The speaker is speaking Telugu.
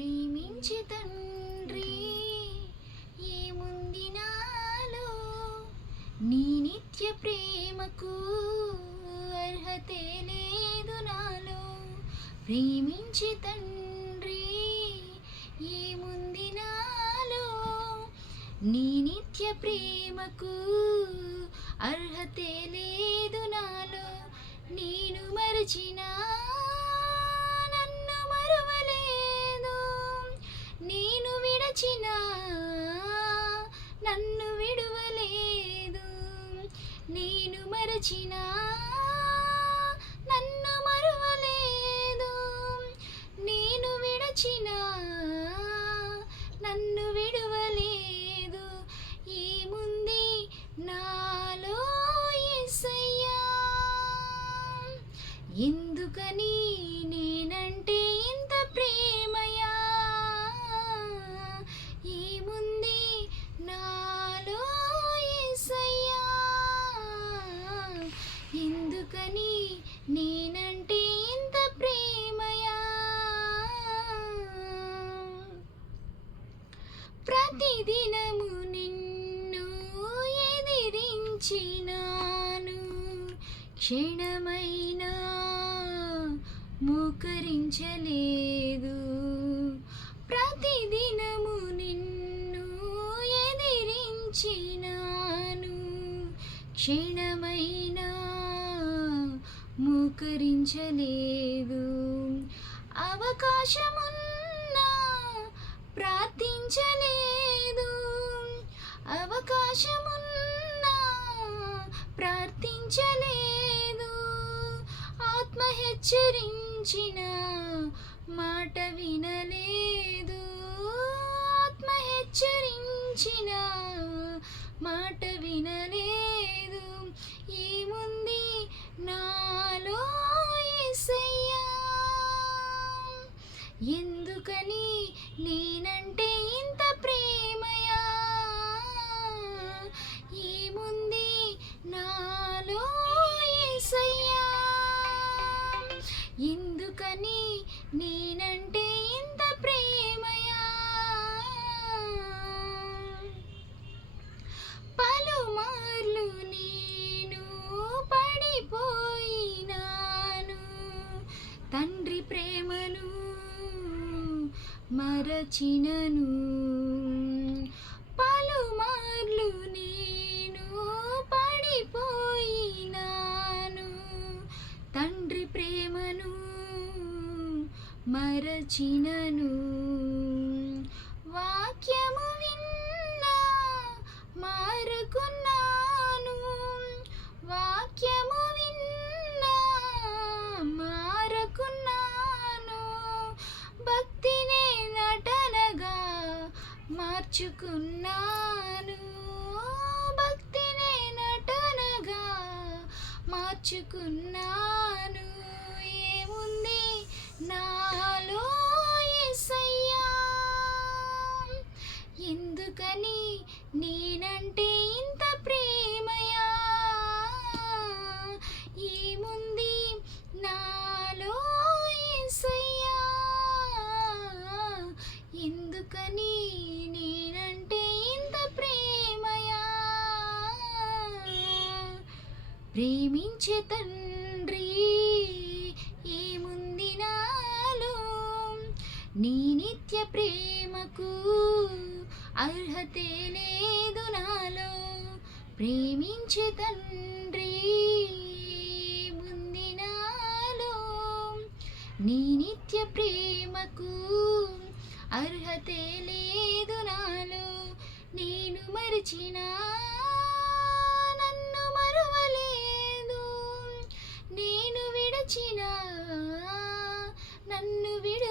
ప్రేమించే తండ్రి ఏముంది నాలో, నీ నిత్య ప్రేమకు అర్హతే లేదు నాలో. ప్రేమించే తండ్రి ఏముంది నాలో, నీ నిత్య ప్రేమకు అర్హతే లేదు నాలో. నేను మరచిన నన్ను మరువలేదు, నేను విడచిన నన్ను విడువలేదు. నేను మరచిన నన్ను మరువలేదు, నేను విడచిన నన్ను విడువలేదు. ఏముంది నాలో యేసయ్యా, ఎందుకని నేనంటే ఇంత ప్రేమయా. ఏముంది నాలో యేసయ్యా, ఎందుకని నేనంటే ఇంత ప్రేమయా. ప్రతిదినము నిన్ను ఎదిరించినాను, క్షణమైనా మోకరించలేదు. ప్రతిదినము నిన్ను ఎదిరించినాను, క్షణమైనా మోకరించలేదు. అవకాశమున్నా ప్రార్థించలేదు, అవకాశమున్నా ప్రార్థించలేదు. ఆత్మ హెచ్చరించిన మాట వినలేదు, ఆత్మ హెచ్చరించిన మాట వినలేదు. ఏముంది నాలో యేసయ్యా, ఎందుకని నేనంటే ఇంత ప్రేమయా. ఏముంది నాలో యేసయ్యా, ఎందుకని నేనంటే ఇంత ప్రేమయా. పలుమార్లు నేను పడిపోయినాను, తండ్రి ప్రేమను మరచినను. పలుమార్లు నేను పడిపోయినాను, తండ్రి ప్రేమను మరచినను. వాక్యము విన్నా మారుకున్నాను, వాక్యము విన్నా మారుకున్నాను. భక్తినే నటనగా మార్చుకున్నాను, భక్తినే నటనగా మార్చుకున్నాను. ఏముంది నాలో యేసయ్యా, ఎందుకని నేనంటే ఇంత ప్రేమయా. ఏముంది నాలో యేసయ్యా, ఎందుకని నేనంటే ఇంత ప్రేమయా. ప్రేమించే తండ్రి ఏముంది నాలో, నీ నిత్య ప్రేమకు అర్హతే లేదు నాలో. ప్రేమించే తండ్రి ఏముంది నాలో, నీ నిత్య ప్రేమకు అర్హతే లేదు నాలో. నేను మరచిన నన్ను మరువలేదు, నేను విడచిన నన్ను విడు